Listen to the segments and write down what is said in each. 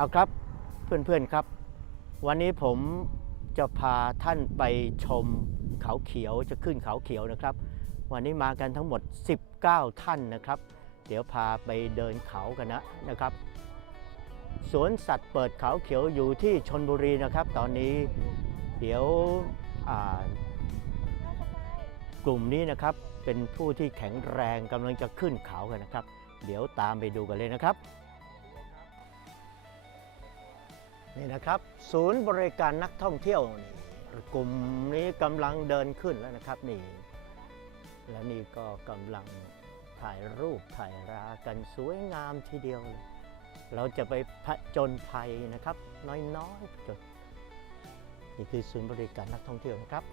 เอาครับเพื่อนๆครับ วันนี้ผมจะพาท่านไปชมเขาเขียวจะขึ้นเขาเขียวนะครับ วันนี้มากันทั้งหมด 19 ท่านนะครับ เดี๋ยวพาไปเดินเขากันนะนะครับสวนสัตว์เปิดเขาเขียวอยู่ที่ชนบุรีนะครับ ตอนนี้เดี๋ยวกลุ่มนี้นะครับเป็นผู้ที่แข็งแรงกำลังจะขึ้นเขากันนะครับ เดี๋ยวตามไปดูกันเลยนะครับ นี่นะครับ ศูนย์บริการนักท่องเที่ยวนี่กลุ่มนี้กำลังเดินขึ้นแล้วนะครับนี่และนี่ก็กำลังถ่ายรูปถ่ายรากันสวยงามทีเดียวเลยเราจะไปผจญภัยนะครับ น้อยๆผจญนี่คือศูนย์บริการนักท่องเที่ยวนะครับ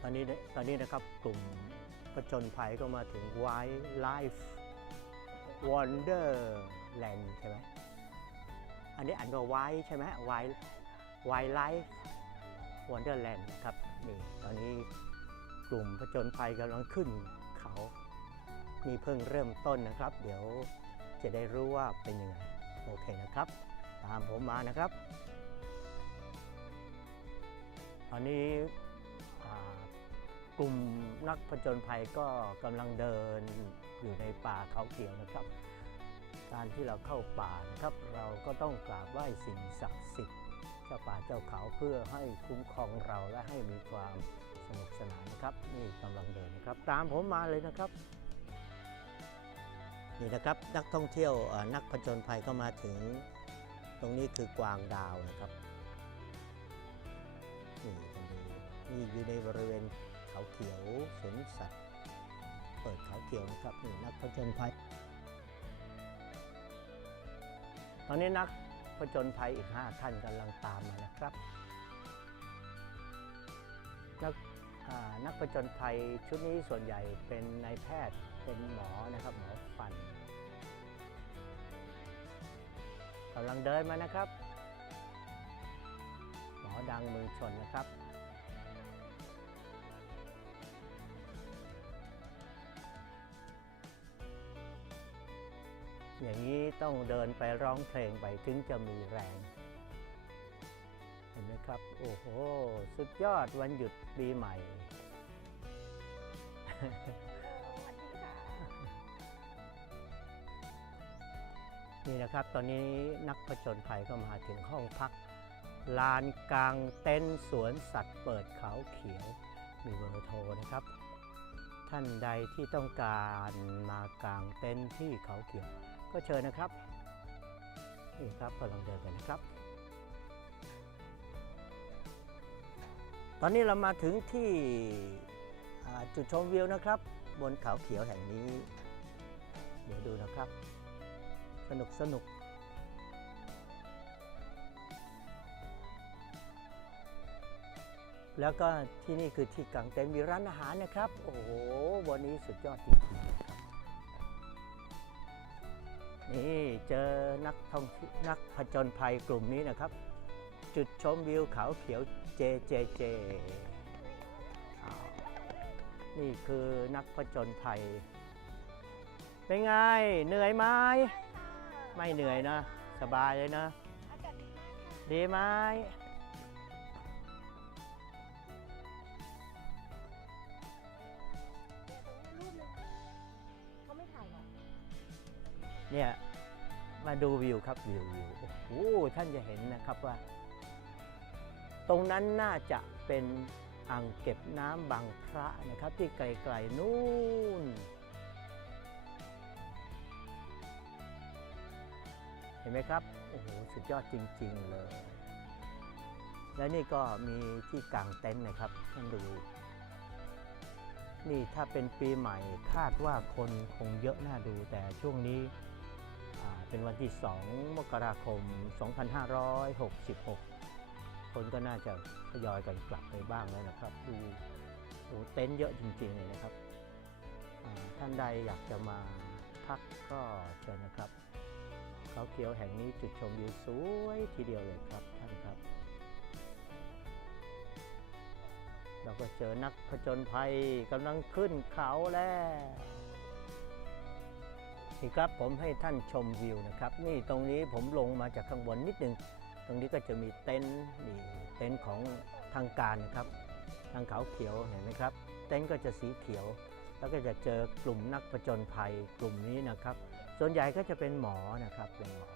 ตอนนี้นะตอนนี้นะครับกลุ่มผจญภัยก็มาถึง Wildlife Wonderland ใช่ไหมอันนี้อ่านว่าไวใช่ไหม Wild Wildlife Wonderland นะครับนี่ตอนนี้กลุ่มผจญภัยกำลังขึ้นเขา นี่เพิ่งเริ่มต้นนะครับ เดี๋ยวจะได้รู้ว่าเป็นยังไง โอเคนะครับ ตามผมมานะครับ ตอนนี้ กลุ่มนักผจญภัยก็กำลังเดินอยู่ในป่าเขาเขียวนะครับ การที่เราเข้าป่านะครับ เราก็ต้องกราบไหว้สิ่งศักดิ์สิทธิ์เจ้าป่าเจ้าเขาเพื่อให้คุ้มครองเราและให้มีความสนุกสนานนะครับนี่กำลังเดินนะครับ ตามผมมาเลยนะครับนี่นะครับนักท่องเที่ยวนักผจญภัยก็มาถึง ตรงนี้คือกวางดาวนะครับนี่นี่อยู่ในบริเวณ เขาเขียวสวนสัตว์ เปิดเขาเขียวนะครับนี่นักผจญภัย ตอนนี้นักผจญภัยอีก 5 ท่านกำลังตามมานะครับ นักนักผจญภัยชุดนี้ส่วนใหญ่เป็นนายแพทย์เป็นหมอนะครับหมอฟันกำลังเดินมานะครับ หมอดังเมืองชนนะครับ อย่างนี้ต้องเดินไปร้องเพลงไปถึงจะมีแรง เห็นไหมครับ โอ้โห สุดยอดวันหยุดปีใหม่ นี่นะครับตอนนี้นักผจญภัยก็มาถึงห้องพักลานกลางเต็นท์สวนสัตว์เปิดเขาเขียว มีเบอร์โทรนะครับ ท่านใดที่ต้องการมากางเต็นท์ที่เขาเขียว ก็เชิญนะครับนี่ครับกำลังเดินไปนนะครับ ตอนนี้เรามาถึงที่จุดชมวิวนะครับ บนเขาเขียวแห่งนี้ เดี๋ยวดูนะครับ สนุกสนุกแล้วก็ที่นี่คือที่กางเต็นท์มีร้านอาหารนะครับ โอ้โห วันนี้สุดยอดจริงๆ นี่เจอนักท่องเที่ยวนักผจญภัยกลุ่มนี้นะครับ จุดชมวิวเขาเขียว JJJ อ้าวนี่คือนักผจญภัย เป็นไง เหนื่อยไหมไม่เหนื่อยนะ สบายเลยนะอากาศดีมากค่ะดีไหม เนี่ยมาดูวิวครับวิววิวโอ้โหท่านจะเห็นนะครับว่า ตรงนั้นน่าจะเป็นอ่างเก็บน้ำบางพระนะครับ ที่ไกลๆนู่นเห็นไหมครับโอ้โหสุดยอดจริง ๆ เลย และนี่ก็มีที่กางเต็นท์นะครับท่านดู นี่ถ้าเป็นปีใหม่คาดว่าคนคงเยอะน่าดูแต่ช่วงนี้อ่า เป็นวันที่ 2 มกราคม 2566 คนก็น่าจะทยอยกันกลับไปบ้างแล้วนะครับดูดูเต็นท์เยอะจริงๆเลยนะครับ ท่านใดอยากจะมาพักก็เชิญนะครับ เขาเขียวแห่งนี้จุดชมวิวสวยทีเดียวเลยครับท่านครับ เราก็เจอนักผจญภัยกำลังขึ้นเขาแล้ว สิครับผมให้ท่านชมวิวนะครับ นี่ตรงนี้ผมลงมาจากข้างบนนิดนึง ตรงนี้ก็จะมีเต็นท์นี่เต็นท์ของทางการนะครับ ทางเขาเขียวเห็นไหมครับ เต็นท์ก็จะสีเขียว แล้วก็จะเจอกลุ่มนักประจนภัยกลุ่มนี้นะครับ ส่วนใหญ่ก็จะเป็นหมอนะครับเป็นหมอ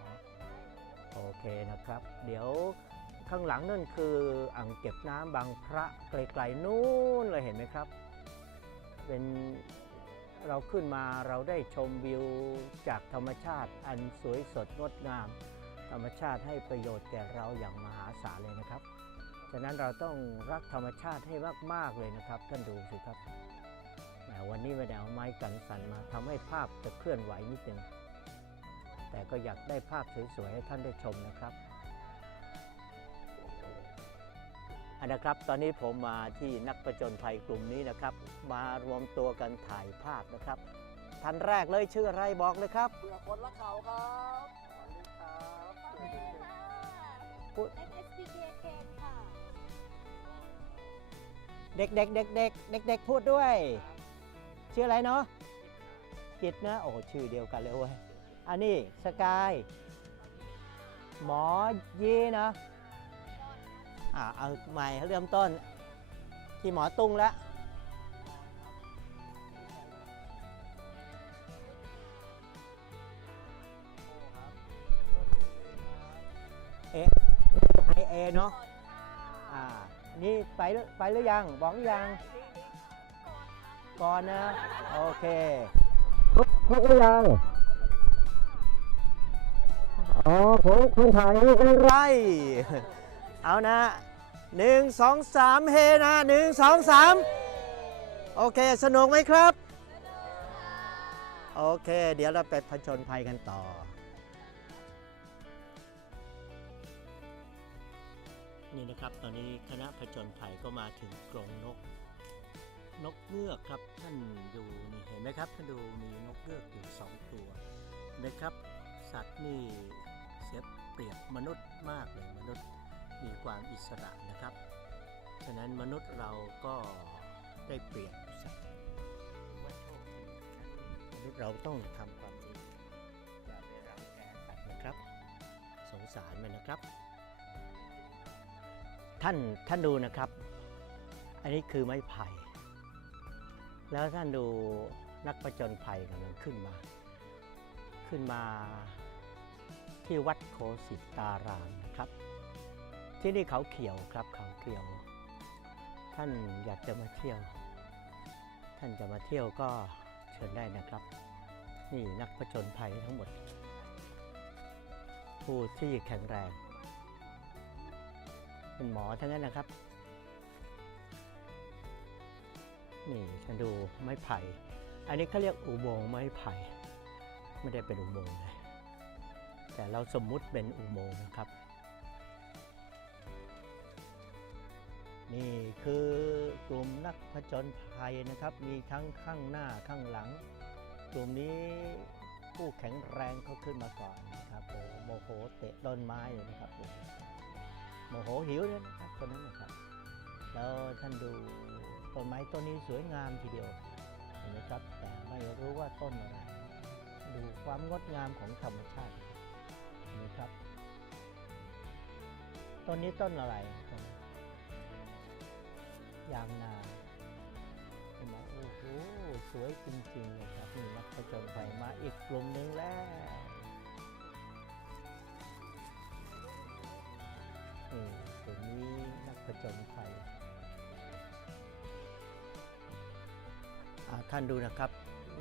โอเคนะครับ เดี๋ยวข้างหลังนั่นคืออ่างเก็บน้ำบางพระไกลๆนู้นเลยเห็นไหมครับ เป็น เราขึ้นมาเราได้ชมวิวจากธรรมชาติอันสวยสดงดงาม ธรรมชาติให้ประโยชน์แก่เราอย่างมหาศาลเลยนะครับ ฉะนั้นเราต้องรักธรรมชาติให้มากๆเลยนะครับท่านดูสิครับแหมวันนี้ไม่ได้เอาไม้กันสั่นมาทำให้ภาพจะเคลื่อนไหวนิดนึงแต่ก็อยากได้ภาพสวยๆให้ท่านได้ชมนะครับ นนะครับ ตอนนี้ผมมาที่นักประจนภัยกลุ่มนี้นะครับ มารวมตัวกันถ่ายภาพนะครับท่านแรกเลยชื่ออะไรบอกเลยครับเพื่อคนละเขาครับสวัสดีครับสวัสดีค่ะพูด SSPK เคนค่ะ เด็กๆเด็กๆเด็กๆเด็กๆพูดด้วย ชื่ออะไรเนาะกิตนะ โอ้โหชื่อเดียวกันเลยเว้ย อันนี้สกาย หมอยีนะ อ่าเอาใหม่เริ่มต้น ที่หมอตุ้งแล้วเอะไอเอเนาะอ่านี่ไปหรือไปหรือยัง บอกหรือยัง ก่อนนะ โอเคครบครบหรือยังอ๋อผมคุณถ่ายรูปเป็นไร เอานะ หนึ่งสองสามเฮนะหนึ่งสองสามโอเค สนุกไหมครับโอเค เดี๋ยวเราไปผจญภัยกันต่อ นี่นะครับ ตอนนี้คณะผจญภัยก็มาถึงกรงนก นกเงือกครับท่านดูนี่เห็นไหมครับท่านดูมีนกเงือกอยู่สองตัวนะครับ สัตว์นี่เสียเปรียบมนุษย์มากเลยมนุษย์ มีความอิสระนะครับ ฉะนั้นมนุษย์เราก็ได้เปรียบสัตว์ว่าโชคดีนมนุษย์เราต้องทำความดีอย่าไปรังแกสัตว์นะครับ สงสารมันนะครับ ท่านท่านดูนะครับ อันนี้คือไม้ไผ่แล้วท่านดูนักประจนภัยกำลังขึ้นมา ขึ้นมาที่วัดโคสิตารามนะครับ ที่นี่เขาเขียวครับเขาเขียว ท่านอยากจะมาเที่ยว ท่านจะมาเที่ยวก็เชิญได้นะครับ นี่นักประจนภัยทั้งหมด ผู้ที่แข็งแรงเป็นหมอทั้งนั้นนะครับ นี่ฉันดูไม้ไผ่ อันนี้เขาเรียกอุโมงค์ไม้ไผ่ ไม่ได้เป็นอุโมงค์เลยแต่เราสมมุติเป็นอุโมงค์นะครับ นี่คือกลุ่มนักผจญภัยนะครับ มีทั้งข้างหน้าข้างหลัง กลุ่มนี้ผู้แข็งแรงเขาขึ้นมาก่อนนะครับโอ้โมโหเตะต้นไม้เลยนะครับโมโหหิวเลยนะครับคนนั้นนะครับ แล้วท่านดูต้นไม้ต้นนี้สวยงามทีเดียวเห็นไหมครับ แต่ไม่รู้ว่าต้นอะไร ดูความงดงามของธรรมชาตินไหมครับต้นนี้ต้นอะไรต้น ยางนาเห็นไหมโอ้โหสวยจริงๆเลยครับนี่นักผจญภัยมาอีกกลุ่มหนึ่งแล้วนี่กลุ่มนี้นักผจญภัยท่านดูนะครับ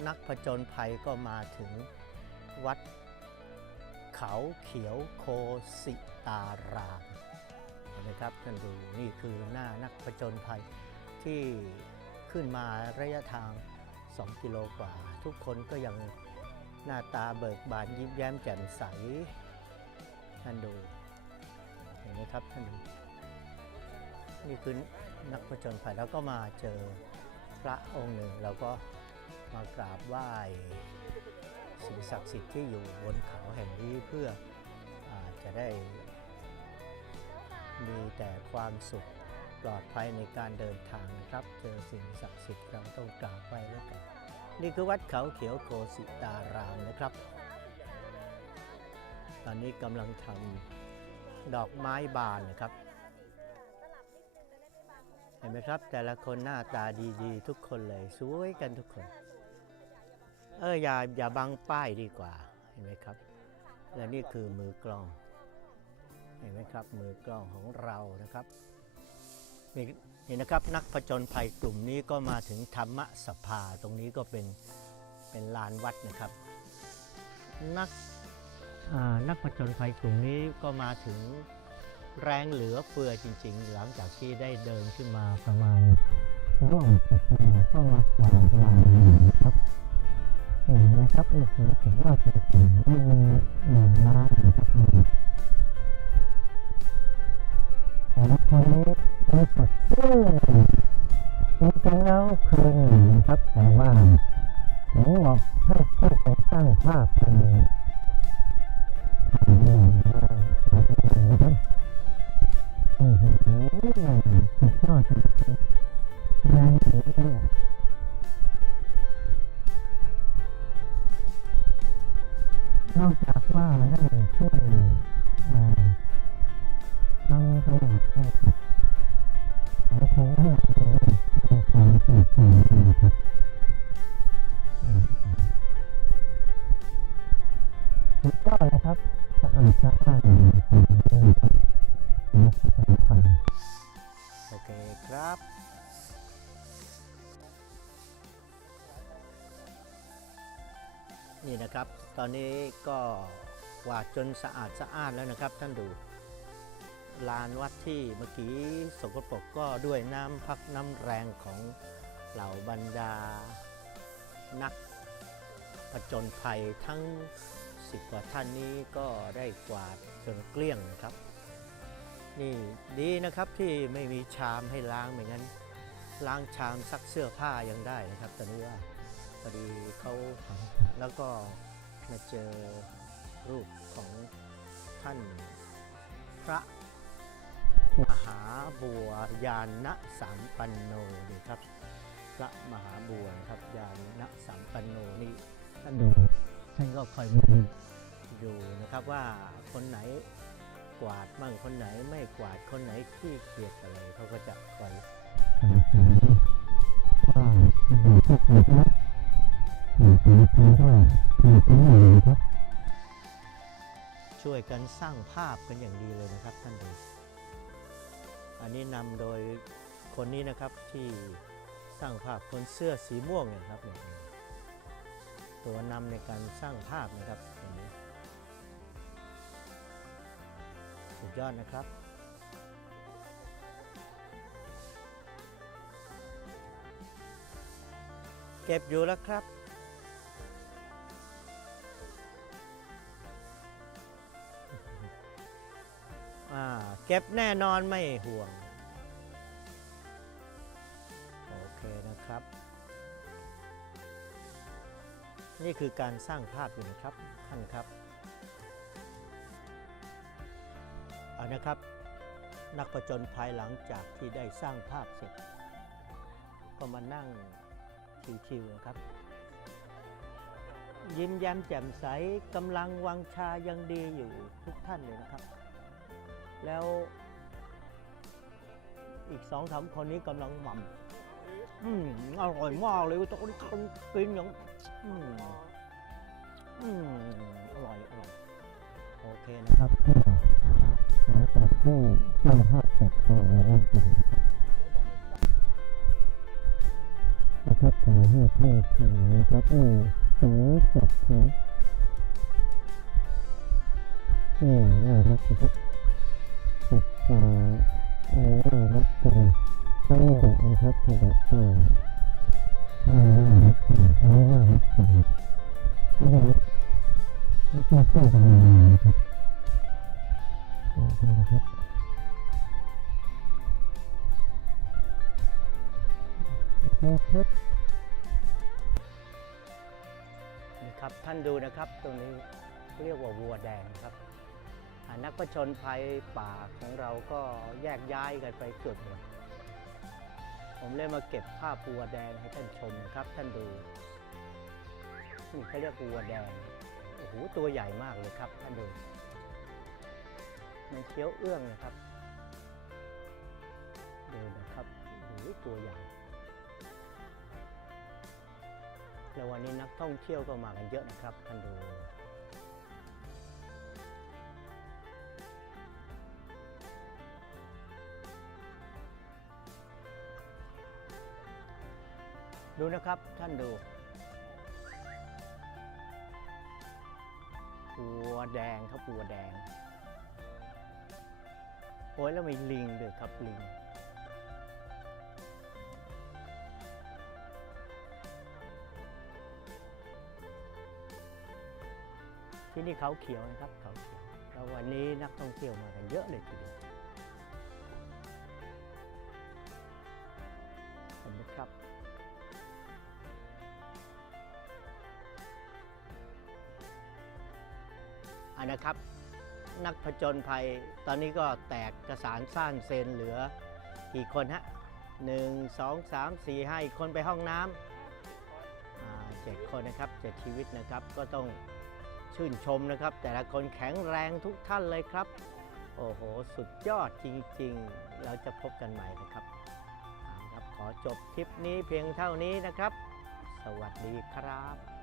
นักผจญภัยก็มาถึงวัดเขาเขียวโคสิตารามเนไหมครับท่านดูนี่คือหน้านักผจญภัยที่ขึ้นมาระยะทาง 2 กิโลกว่า ทุกคนก็ยังหน้าตาเบิกบานยิ้มแย้มแจ่มใส ท่านดูเห็นไหมครับท่านดูนี่คือนักผจญภัยแล้วก็มาเจอพระองค์หนึ่งเราก็มากราบไหว้สิ่งศักดิ์สิทธิ์ที่อยู่บนเขาแห่งนี้เพื่ออจะได้ มีแต่ความสุขปลอดภัยในการเดินทางนะครับ เจอสิ่งศักดิ์สิทธิ์เราต้องกราบไหว้แล้วกัน นี่คือวัดเขาเขียวโคสิตารามนะครับ ตอนนี้กำลังทำดอกไม้บานนะครับ เห็นไหมครับ แต่ละคนหน้าตาดีๆ ทุกคนเลยสวยกันทุกคน เอออย่าอย่าบังป้ายดีกว่า เห็นไหมครับ และนี่คือมือกลอง เห็นไหมครับมือกลองของเรานะครับนี่นี่นะครับนักผจญภัยกลุ่มนี้ก็มาถึงธรรมสภาตรงนี้ก็เป็นเป็นลานวัดนะครับ นักนักผจญภัยกลุ่มนี้ก็มาถึงแรงเหลือเฟือจริง ๆ หลังจากที่ได้เดินขึ้นมาประมาณร่วมสัปดาห์ก็มาสองวันนะครับเห็นไหมครับโอ้โหสุดยอดจริงๆไม่มีหนึ่งล้านนะครับ แต่ละคนนี้มีสดชื่นจริงๆแล้วคืนหนึ่งนะครับแต่ว่าผมบอกให้ช่วยกันสร้างภาพกันถ่ายหนึ่งว่าถ่ายหนึ่งนะครับโอ้โหสุดยอดจริงๆแรงอย่างนี้เนี่ยนอกจากว่าได้ เจ้าเลยครับอืมสุดยอดเลยครับสะอาดสะอาดนะครับนี่สำคัญโอเคครับนี่นะครับ ตอนนี้ก็กวาดจนสะอาดสะอาดแล้วนะครับ ท่านดู ลานวัดที่เมื่อกี้สกปรกก็ด้วยน้ำพักน้ำแรงของเหล่าบรรดา นักผจญภัยทั้งสิบกว่าท่านนี้ก็ได้กวาดจนเกลี้ยงนะครับ นี่ดีนะครับที่ไม่มีชามให้ล้างไม่งั้น ล้างชามซักเสื้อผ้ายังได้นะครับตอนนี้ว่าพอดีเขาแล้วก็มาเจอรูปของท่านพระ หาบัวยานณสามปันโนนี่ครับ พระมหาบัวนะครับยานณสามปันโนนี่ท่านดูท่านก็คอยดูดูนะครับว่าคนไหนกวาดบ้างคนไหนไม่กวาดคนไหนขี้เกียจอะไรเขาก็จะคอยว่าดูพวกนี้นะช่วยกันสร้างภาพกันอย่างดีเลยนะครับท่านดู อันนี้นำโดยคนนี้นะครับที่สร้างภาพคนเสื้อสีม่วงเนี่ยครับเนี่ยตัวนำในการสร้างภาพนะครับตัวนี้สุดยอดนะครับเก็บอยู่แล้วครับ เก็บแน่นอนไม่ห่วง โอเคนะครับ นี่คือการสร้างภาพอยู่นะครับท่านครับเอานะครับ นักประจนภายหลังจากที่ได้สร้างภาพเสร็จ ก็มานั่งชิวๆนะครับ ยิ้มแย้มแจ่มใสกำลังวังชายังดีอยู่ทุกท่านเลยนะครับ แล้ว อีกสองสามคนนี้กำลังหม่ำอืมอร่อยมากเลยตอนคนกินอย่างอืมอืมอร่อยอร่อยโอเคนะครับหลังจากที่สร้างภาพเสร็จก็ได้กินะครับขอให้ท่านถึงนะครับเออสวยสดสวยเออน่ารักนะครับ ศึกษาเออรับกันตั้งแต่นะครับตั้งแต่ก็เออรับกันเออรับกันไม่ได้ไม่ใช่เอนกันนะครับโอเคนะครับโอเครับนี่ครับท่านดูนะครับตรงนี้เรียกว่าวัวแดงครับ นักผจญภัยป่าของเราก็แยกย้ายกันไปจุดหนึ่งผมเลยมาเก็บภาพปัวแดงให้ท่านชมครับท่านดูนี่เขาเรียกวัวแดงโอ้โหตัวใหญ่มากเลยครับท่านดูมันเคี้ยวเอื้องนะครับดูนะครับโอ้โหตัวใหญ่แล้ววันนี้นักท่องเที่ยวก็มากันเยอะนะครับท่านดู ดูนะครับท่านดูวัวแดงครับวัวแดง โอ้ยแล้วมีลิงด้วยครับลิงที่นี่เขาเขียวนะครับเขาเขียวแล้ววันนี้นักท่องเที่ยวมากันเยอะเลยทีเดียวเห็นไหมครับ ครับ นักผจญภัย ตอนนี้ก็แตกกระสานซ่านเซนเหลือกี่คนฮะหนึ่งสองสามสี่ห้าอีกคนไปห้องน้ำเจ็ดคนนะครับเจ็ดชีวิตนะครับก็ต้องชื่นชมนะครับ แต่ละคนแข็งแรงทุกท่านเลยครับ โอ้โห สุดยอดจริงๆ เราจะพบกันใหม่นะครับเอาละครับ ขอจบคลิปนี้เพียงเท่านี้นะครับ สวัสดีครับ